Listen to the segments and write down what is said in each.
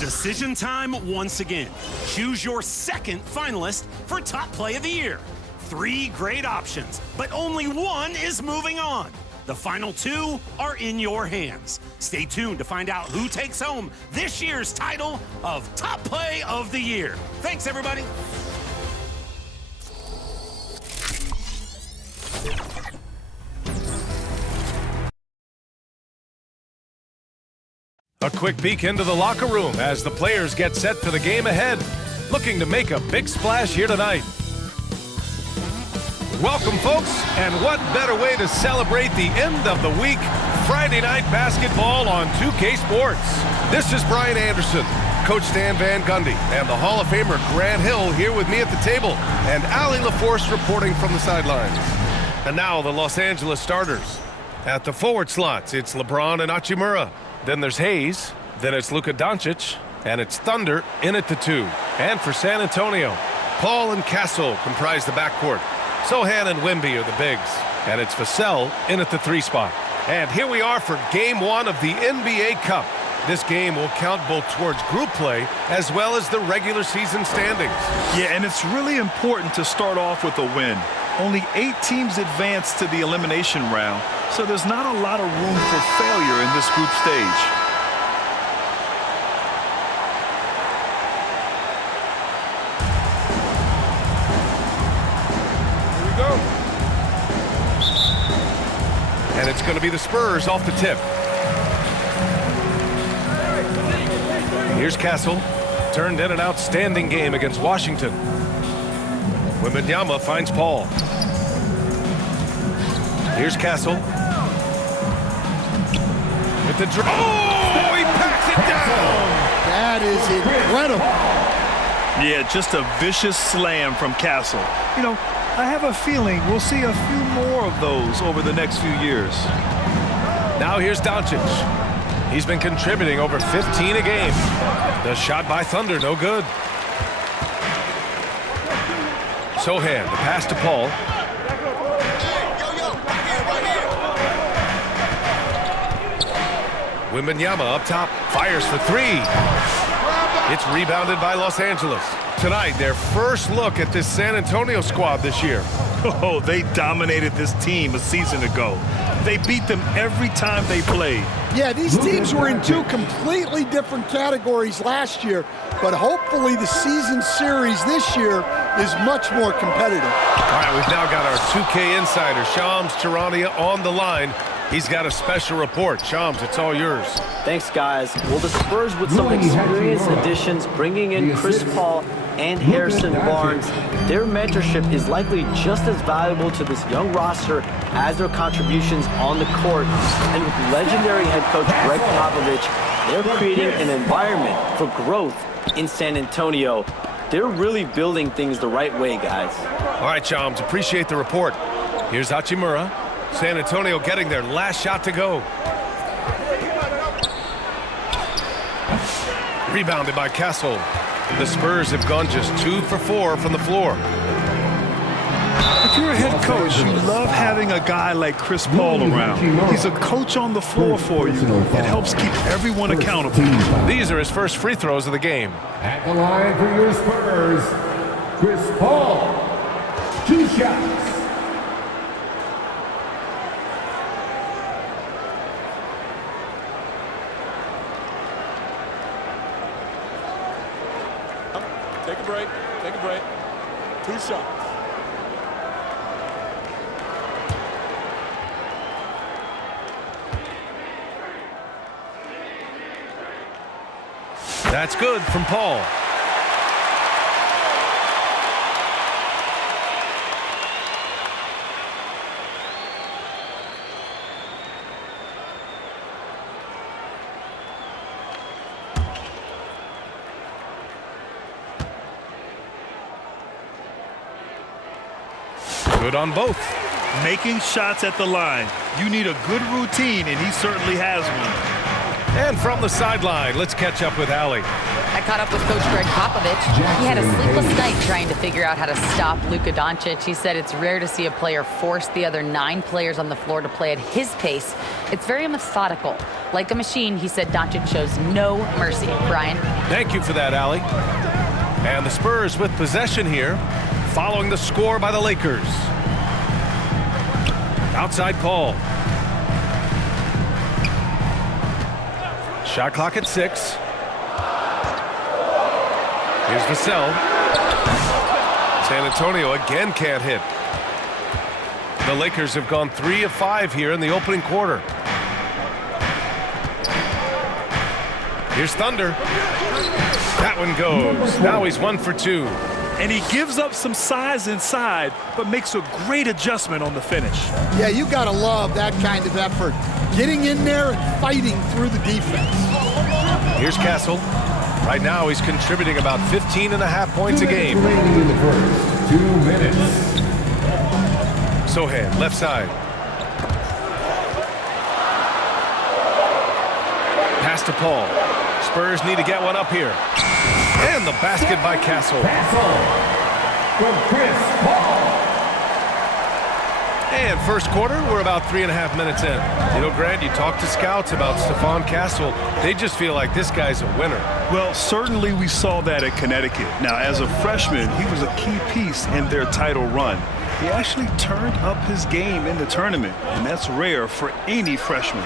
Decision time once again. Choose your second finalist for Top Play of the Year. 3 great options, but only one is moving on. The final 2 are in your hands. Stay tuned to find out who takes home this year's title of Top Play of the Year. Thanks, everybody. A quick peek into the locker room as the players get set for the game ahead, looking to make a big splash here tonight. Welcome, folks, and what better way to celebrate the end of the week, Friday night basketball on 2K Sports. This is Brian Anderson, Coach Stan Van Gundy, and the Hall of Famer Grant Hill here with me at the table, and Allie LaForce reporting from the sidelines. And now the Los Angeles starters. At the forward slots, it's LeBron and Hachimura. Then there's Hayes, then it's Luka Doncic, and it's Thunder in at the 2. And for San Antonio, Paul and Castle comprise the backcourt. Sohan and Wemby are the bigs, and it's Vassell in at the 3 spot. And here we are for Game 1 of the NBA Cup. This game will count both towards group play as well as the regular season standings. Yeah, and it's really important to start off with a win. Only 8 teams advance to the elimination round, so there's not a lot of room for failure in this group stage. Here we go. And it's going to be the Spurs off the tip. Here's Castle. Turned in an outstanding game against Washington. Wembanyama finds Paul. Here's Castle. With the draw. Oh, he packs it down. That is incredible. Yeah, just a vicious slam from Castle. You know, I have a feeling we'll see a few more of those over the next few years. Now here's Doncic. He's been contributing over 15 a game. The shot by Thunder, no good. Sohan, the pass to Paul. Wembanyama up top, fires for 3. It's rebounded by Los Angeles. Tonight, their first look at this San Antonio squad this year. Oh, they dominated this team a season ago. They beat them every time they played. Yeah, these teams were in 2 completely different categories last year, but hopefully the season series this year is much more competitive. All right, we've now got our 2K insider, Shams Charania, on the line. He's got a special report. Shams, it's all yours. Thanks, guys. Well, the Spurs with some experienced additions, bringing in Chris Paul and Harrison Barnes, their mentorship is likely just as valuable to this young roster as their contributions on the court. And with legendary head coach Greg Popovich, they're creating an environment for growth in San Antonio. They're really building things the right way, guys. All right, Shams, appreciate the report. Here's Hachimura. San Antonio getting their last shot to go. Rebounded by Castle. The Spurs have gone just 2 for 4 from the floor. If you're a head coach, you love having a guy like Chris Paul around. He's a coach on the floor for you. It helps keep everyone accountable. These are his first free throws of the game. At the line for your Spurs, Chris Paul. 2 shots. Take a break. Take a break. 2 shots. That's good from Paul. Good on both. Making shots at the line. You need a good routine, and he certainly has one. And from the sideline, let's catch up with Allie. I caught up with Coach Greg Popovich. He had a sleepless night trying to figure out how to stop Luka Doncic. He said it's rare to see a player force the other 9 players on the floor to play at his pace. It's very methodical. Like a machine, he said Doncic shows no mercy. Brian? Thank you for that, Allie. And the Spurs with possession here, following the score by the Lakers. Outside call. Shot clock at 6. Here's Vassell. San Antonio again can't hit. The Lakers have gone 3 of 5 here in the opening quarter. Here's Thunder. That one goes. Now he's 1 for 2. And he gives up some size inside, but makes a great adjustment on the finish. Yeah, you got to love that kind of effort. Getting in there and fighting through the defense. Here's Castle. Right now he's contributing about 15.5 points a game. Remaining in the first 2 minutes. Sohan, left side. Pass to Paul. Spurs need to get one up here. And the basket by Castle. From Chris Paul. And first quarter, we're about 3.5 minutes in. You know, Grant, you talk to scouts about Stephon Castle. They just feel like this guy's a winner. Well, certainly we saw that at Connecticut. Now, as a freshman, he was a key piece in their title run. He actually turned up his game in the tournament, and that's rare for any freshman.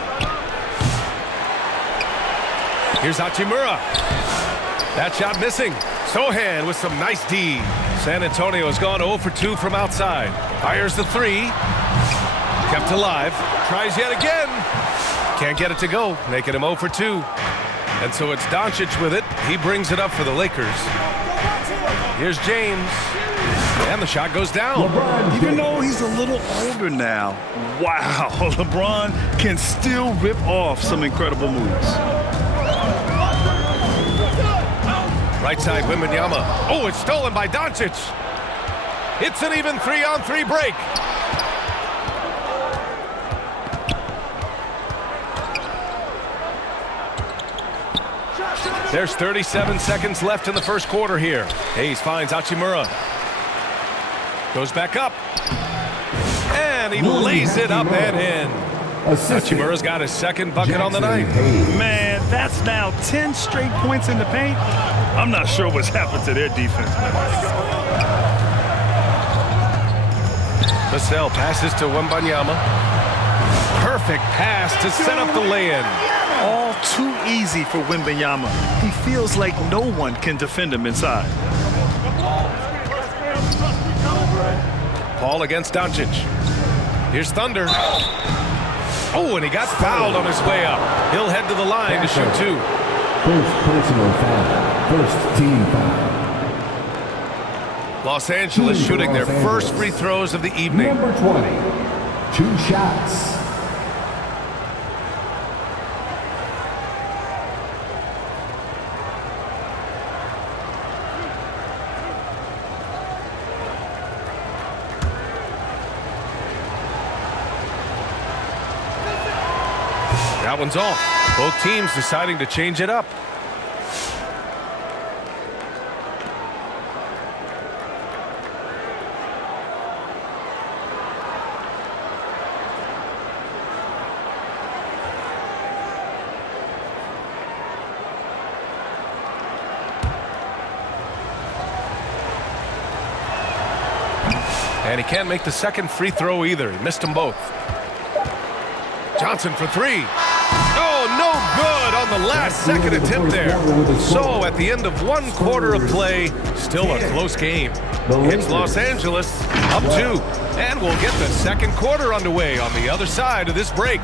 Here's Hachimura. That shot missing. Sohan with some nice D. San Antonio has gone 0 for 2 from outside. Fires the 3. Kept alive. Tries yet again. Can't get it to go. Making him 0 for 2. And so it's Doncic with it. He brings it up for the Lakers. Here's James. And the shot goes down. Even though he's a little older now, wow, LeBron can still rip off some incredible moves. Right side, Wembanyama. Oh, it's stolen by Doncic. It's an even 3-on-3 break. There's 37 seconds left in the first quarter here. Hayes finds Hachimura. Goes back up. And he lays it up and in. Hachimura's got his second bucket on the night. Man, that's now 10 straight points in the paint. I'm not sure what's happened to their defense, man. Vassell passes to Wembanyama. Perfect pass to set up the lay-in. All too easy for Wembanyama. He feels like no one can defend him inside. Paul against Doncic. Here's Thunder. Oh, and he got fouled on his way up. He'll head to the line to shoot 2. First personal foul. First team foul. Los Angeles shooting their first free throws of the evening. Number 20. 2 shots. That one's off. Both teams deciding to change it up. And he can't make the second free throw either. He missed them both. Johnson for 3. Oh, no good on the last second attempt there. So at the end of 1 quarter of play, still a close game. It's Los Angeles up 2. And we'll get the second quarter underway on the other side of this break.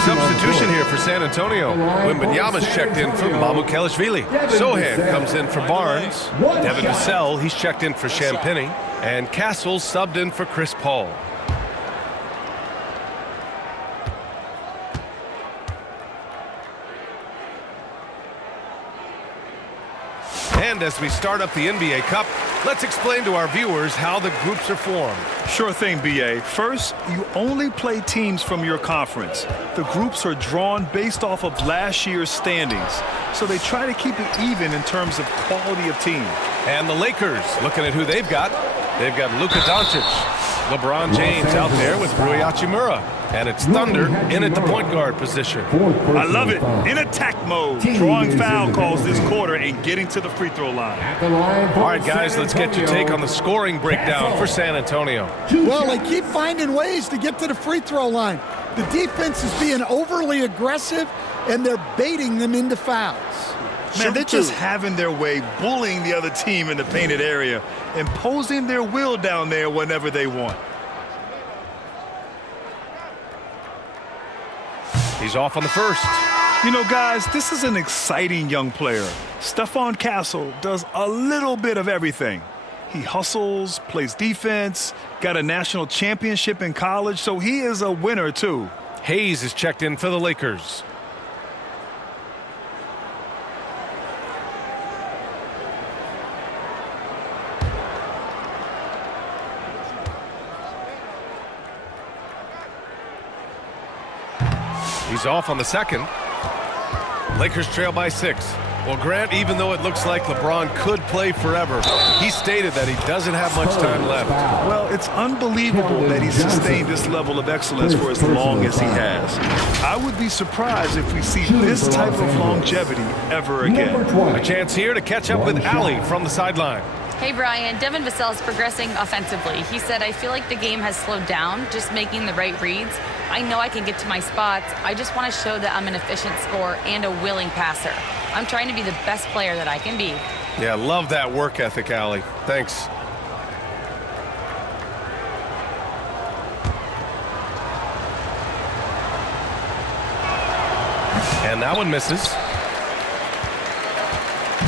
Substitution here for San Antonio. Wembanyama's checked in for Mamukelashvili. Sohan comes in for Barnes. Devin Vassell, he's checked in for Champagny. And Castle subbed in for Chris Paul. And as we start up the NBA Cup, let's explain to our viewers how the groups are formed. Sure thing, B.A. First, you only play teams from your conference. The groups are drawn based off of last year's standings, so they try to keep it even in terms of quality of team. And the Lakers, looking at who they've got Luka Doncic, LeBron James out there with Rui Hachimura, and it's Thunder in at the point guard position. I love it. In attack mode, drawing foul calls this quarter and getting to the free throw line. All right, guys, let's get your take on the scoring breakdown for San Antonio. Well, they keep finding ways to get to the free throw line. The defense is being overly aggressive, and they're baiting them into fouls. Man, they're just having their way, bullying the other team in the painted area, imposing their will down there whenever they want. He's off on the first. You know, guys, this is an exciting young player. Stephon Castle does a little bit of everything. He hustles, plays defense, got a national championship in college, so he is a winner, too. Hayes is checked in for the Lakers. He's off on the second. Lakers trail by 6. Well, Grant, even though it looks like LeBron could play forever, he stated that he doesn't have much time left. Well, it's unbelievable that he sustained this level of excellence for as long as he has. I would be surprised if we see this type of longevity ever again. A chance here to catch up with Allie from the sideline. Hey, Brian, Devin Vassell is progressing offensively. He said, I feel like the game has slowed down, just making the right reads. I know I can get to my spots. I just want to show that I'm an efficient scorer and a willing passer. I'm trying to be the best player that I can be. Yeah, love that work ethic, Allie. Thanks. And that one misses.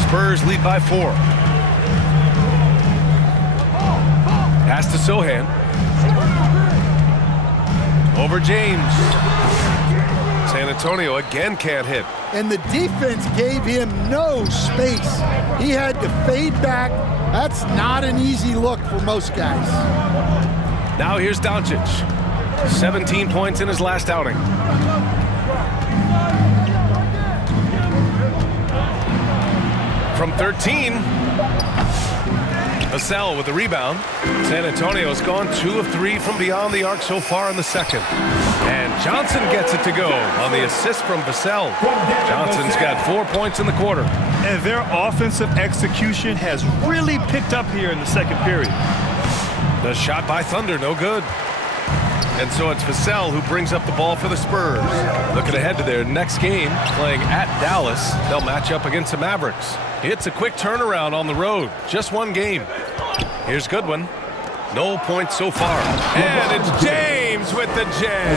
Spurs lead by 4. Pass to Sohan. Over James. San Antonio again can't hit. And the defense gave him no space. He had to fade back. That's not an easy look for most guys. Now here's Doncic. 17 points in his last outing. From 13, Vassell with the rebound. San Antonio's gone 2 of 3 from beyond the arc so far in the second. And Johnson gets it to go on the assist from Vassell. Johnson's got 4 points in the quarter. And their offensive execution has really picked up here in the second period. The shot by Thunder, no good. And so it's Vassell who brings up the ball for the Spurs. Looking ahead to their next game, playing at Dallas. They'll match up against the Mavericks. It's a quick turnaround on the road. Just one game. Here's Goodwin. No points so far. And it's James with the jam.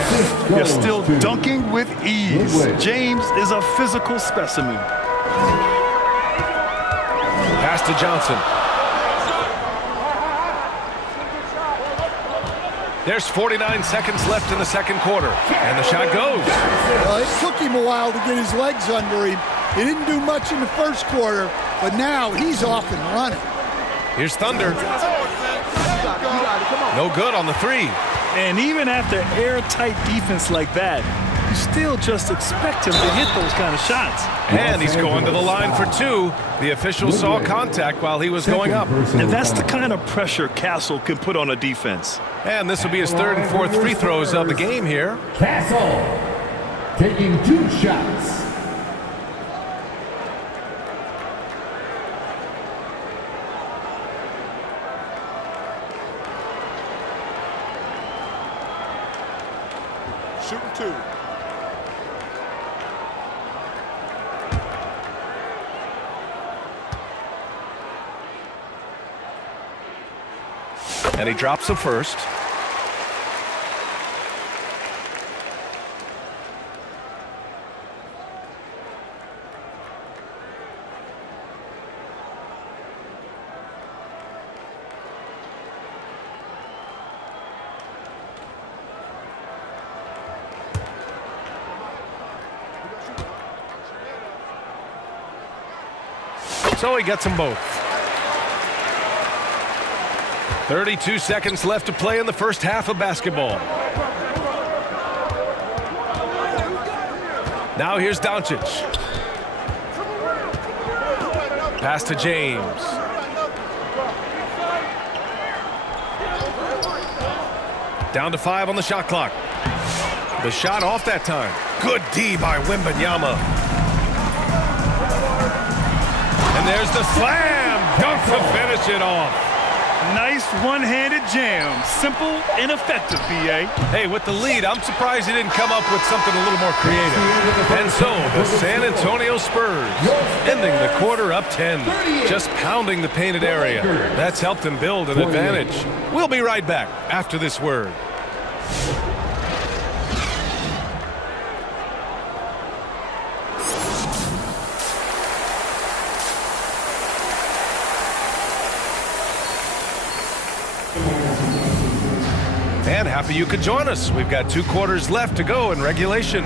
They're still dunking with ease. James is a physical specimen. Pass to Johnson. There's 49 seconds left in the second quarter. And the shot goes. Well, it took him a while to get his legs under him. He didn't do much in the first quarter, but now he's off and running. Here's Thunder. No good on the 3. And even after airtight defense like that, you still just expect him to hit those kind of shots. And he's going to the line for 2. The official saw contact while he was going up. And that's the kind of pressure Castle can put on a defense. And this will be his 3rd and 4th free throws of the game here. Castle taking 2 shots. Shooting 2. And he drops the first. So he gets them both. 32 seconds left to play in the first half of basketball. Now here's Doncic. Pass to James. Down to 5 on the shot clock. The shot off that time. Good D by Wembanyama. And there's the slam dunk to finish it off. Nice one-handed jam. Simple and effective, B.A. Hey, with the lead, I'm surprised he didn't come up with something a little more creative. And so, the San Antonio Spurs ending the quarter up 10. Just pounding the painted area. That's helped them build an advantage. We'll be right back after this word. And happy you could join us. We've got 2 quarters left to go in regulation.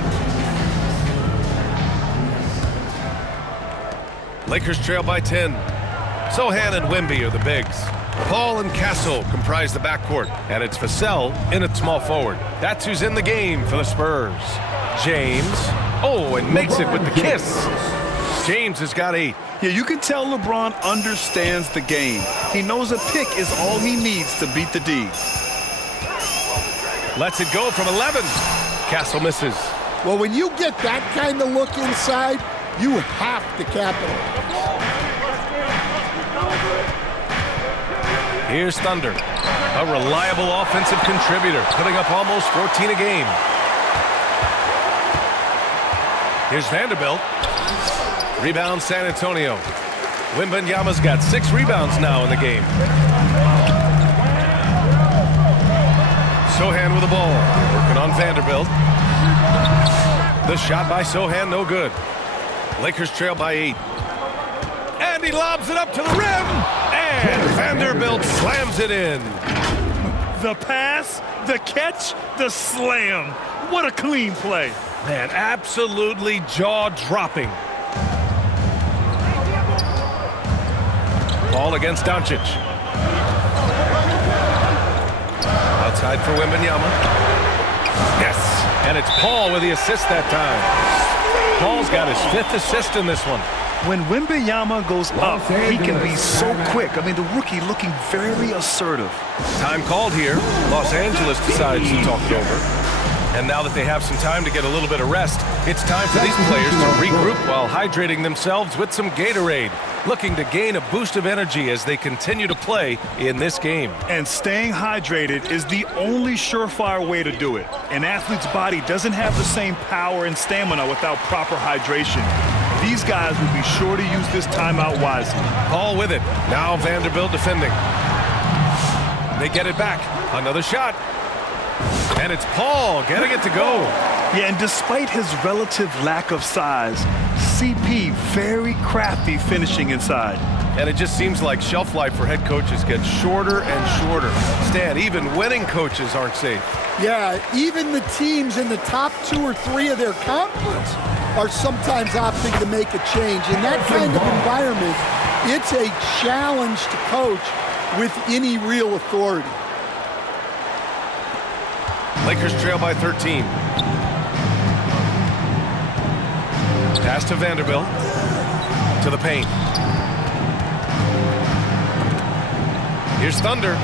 Lakers trail by 10. Sohan and Wemby are the bigs. Paul and Castle comprise the backcourt. And it's Vassell in at small forward. That's who's in the game for the Spurs. James. Oh, and makes it with the kiss. James has got 8. Yeah, you can tell LeBron understands the game. He knows a pick is all he needs to beat the D. Lets it go from 11. Castle misses. Well, when you get that kind of look inside, you have to capitalize. Here's Thunder, a reliable offensive contributor, putting up almost 14 a game. Here's Vanderbilt. Rebound San Antonio. Wembanyama's got 6 rebounds now in the game. Sohan with the ball, working on Vanderbilt. The shot by Sohan, no good. Lakers trail by 8. And he lobs it up to the rim. And Vanderbilt slams it in. The pass, the catch, the slam. What a clean play. Man, absolutely jaw-dropping. Ball against Doncic. Outside for Wembanyama. Yes, and it's Paul with the assist that time. Paul's got his 5th assist in this one. When Wembanyama goes up, he can be so quick. I mean, the rookie looking very assertive. Time called here. Los Angeles decides to talk it over. And now that they have some time to get a little bit of rest, it's time for these players to regroup while hydrating themselves with some Gatorade, looking to gain a boost of energy as they continue to play in this game. And staying hydrated is the only surefire way to do it. An athlete's body doesn't have the same power and stamina without proper hydration. These guys will be sure to use this timeout wisely. Paul with it. Now Vanderbilt defending. They get it back. Another shot. And it's Paul getting it to go. Yeah, and despite his relative lack of size, CP very crafty finishing inside. And it just seems like shelf life for head coaches gets shorter and shorter. Stan, even winning coaches aren't safe. Yeah, even the teams in the top 2 or 3 of their conference are sometimes opting to make a change. In that kind of environment, it's a challenge to coach with any real authority. Lakers trail by 13. Pass to Vanderbilt. To the paint. Here's Thunder.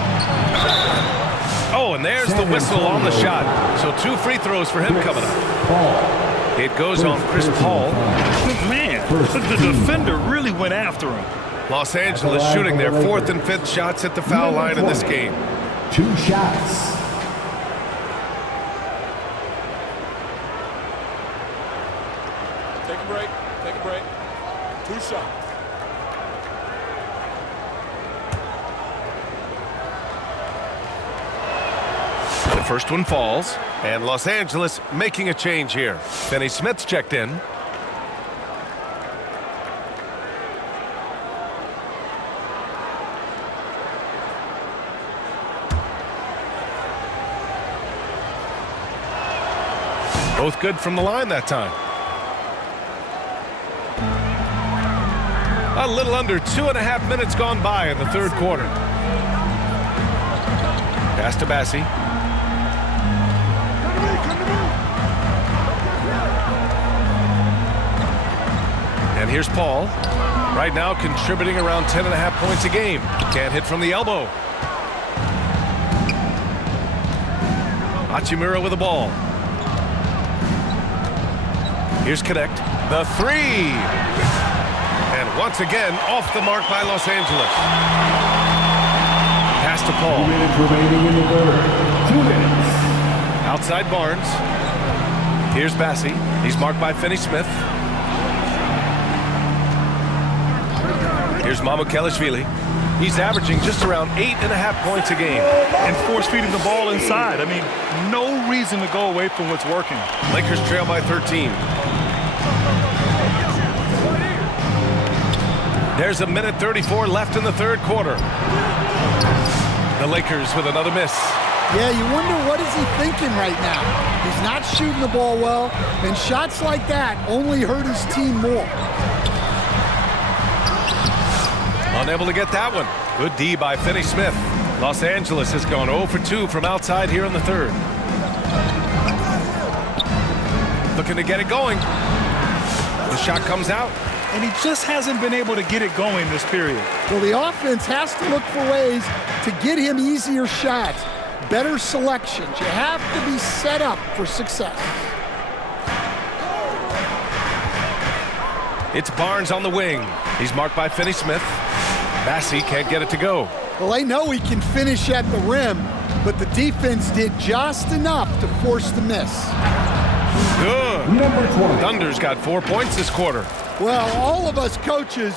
Oh, and there's the whistle on the shot. So 2 free throws for him coming up. It goes on Chris Paul. Man, the defender really went after him. Los Angeles shooting their 4th and 5th shots at the foul line in this game. 2 shots. Take a break. Take a break. 2 shots. The first one falls, and Los Angeles making a change here. Finney Smith's checked in. Both good from the line that time. A little under 2.5 minutes gone by in the third quarter. Pass to Bassi. And here's Paul. Right now contributing around 10.5 points a game. Can't hit from the elbow. Hachimura with the ball. Here's Connect. The three. And once again, off the mark by Los Angeles. Pass to Paul. 2 minutes remaining in the third. 2 minutes. Outside Barnes. Here's Bassi. He's marked by Finney-Smith. Here's Mamukelishvili. He's averaging just around 8.5 points a game. And force feeding the ball inside. I mean, no reason to go away from what's working. Lakers trail by 13. There's a minute 34 left in the third quarter. The Lakers with another miss. Yeah, you wonder what is he thinking right now. He's not shooting the ball well, and shots like that only hurt his team more. Unable to get that one. Good D by Finney-Smith. Los Angeles has gone 0 for 2 from outside here in the third. Looking to get it going. The shot comes out. And he just hasn't been able to get it going this period. Well, the offense has to look for ways to get him easier shots, better selections. You have to be set up for success. It's Barnes on the wing. He's marked by Finney-Smith. Bassi can't get it to go. Well, they know he can finish at the rim, but the defense did just enough to force the miss. Good. Number 20. Thunder's got 4 points this quarter. Well, all of us coaches,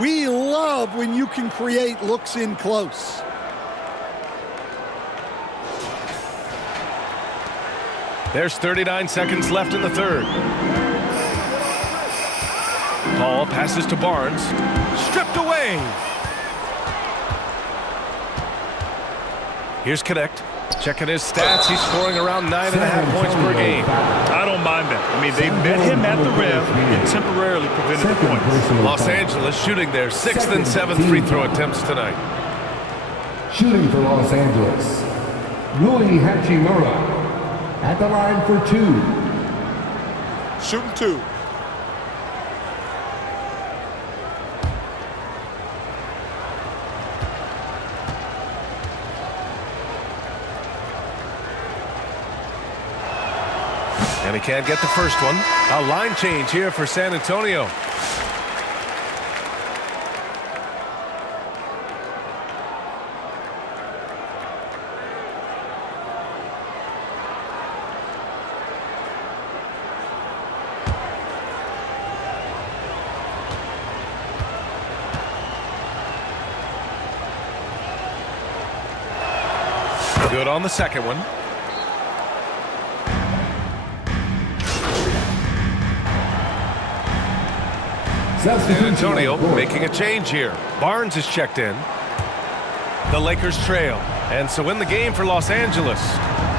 we love when you can create looks in close. There's 39 seconds left in the third. Paul passes to Barnes. Stripped away. Here's Connect. Checking his stats. He's scoring around 9.5 points per game. I don't mind that. I mean, they met him at the rim and temporarily prevented the points. Los Angeles shooting their 6th and 7th free throw attempts tonight. Shooting for Los Angeles, Rui Hachimura at the line for 2. Shooting 2. And he can't get the first one. A line change here for San Antonio. Good on the second one. San Antonio making a change here. Barnes is checked in. The Lakers trail. And so in the game for Los Angeles.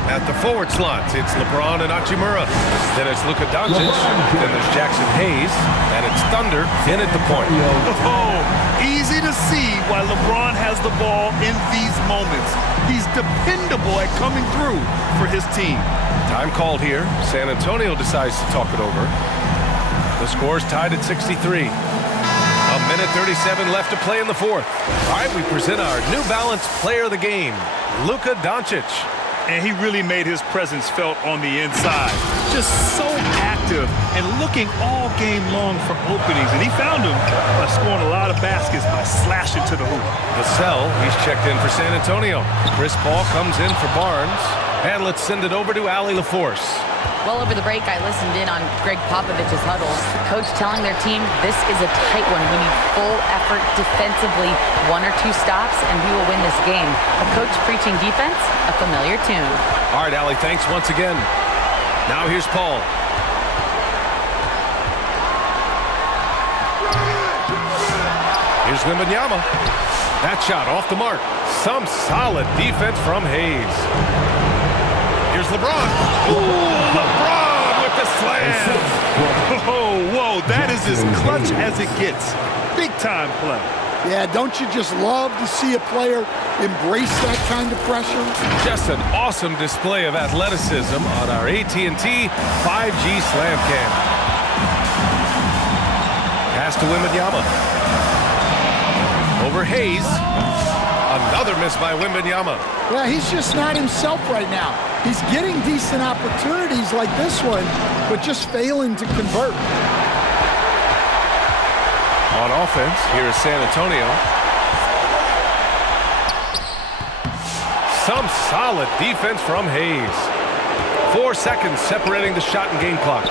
At the forward slots, it's LeBron and Hachimura. Then it's Luka Doncic. Then there's Jackson Hayes. And it's Thunder in at the point. Oh, easy to see why LeBron has the ball in these moments. He's dependable at coming through for his team. Time called here. San Antonio decides to talk it over. The score's tied at 63. A minute 37 left to play in the fourth. All right, we present our New Balance player of the game, Luka Doncic. And he really made his presence felt on the inside. Just so active and looking all game long for openings. And he found them by scoring a lot of baskets by slashing to the hoop. Vassell, he's checked in for San Antonio. Chris Paul comes in for Barnes. And let's send it over to Allie LaForce. Well, over the break, I listened in on Greg Popovich's huddle. Coach telling their team, this is a tight one. We need full effort defensively, 1 or 2 stops, and we will win this game. A coach preaching defense, a familiar tune. All right, Allie, thanks once again. Now here's Paul. Here's Wembanyama. That shot off the mark. Some solid defense from Hayes. Here's LeBron. Ooh, LeBron with the slam. Oh, whoa, that is as clutch as it gets. big-time play. Yeah, don't you just love to see a player embrace that kind of pressure? Just an awesome display of athleticism on our AT&T 5G Slam Cam. Pass to Wembanyama. Over Hayes. Another miss by Wembanyama. Yeah, he's just not himself right now. He's getting decent opportunities like this one, but just failing to convert. On offense, here is San Antonio. Some solid defense from Hayes. 4 seconds separating the shot and game clocks.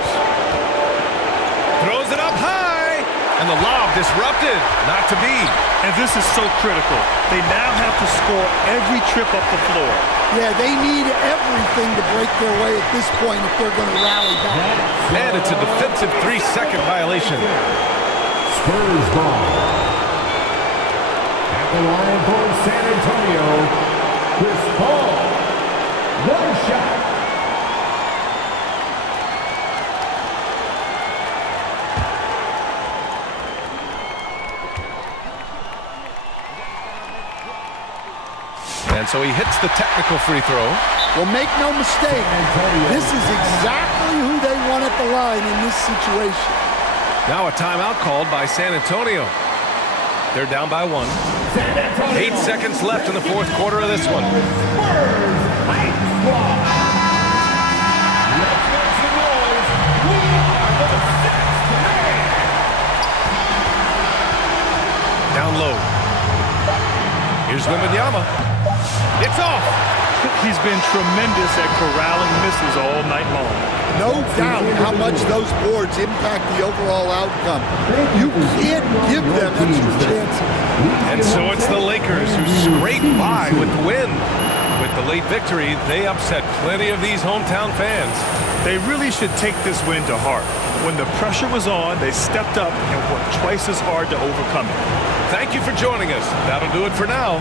Throws it up high, and the lob disrupted. Not to be. And this is so critical. They now have to score every trip up the floor. Yeah, they need everything to break their way at this point if they're going to rally back. And it's a defensive 3-second violation. Spurs ball. At the line for San Antonio, Chris Paul. One shot. And so he hits the technical free throw. Well, make no mistake, this is exactly who they want at the line in this situation. Now a timeout called by San Antonio. They're down by 1. 8 seconds left in the fourth quarter of this one. Down low. Here's Wembanyama. It's off. He's been tremendous at corralling misses all night long. No doubt how much those boards impact the overall outcome. You can't give them extra chances. And so it's the Lakers who scrape by with the win. With the late victory, they upset plenty of these hometown fans. They really should take this win to heart. When the pressure was on, they stepped up and worked twice as hard to overcome it. Thank you for joining us. That'll do it for now.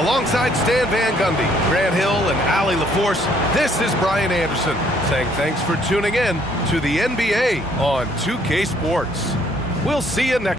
Alongside Stan Van Gundy, Grant Hill, and Allie LaForce, this is Brian Anderson saying thanks for tuning in to the NBA on 2K Sports. We'll see you next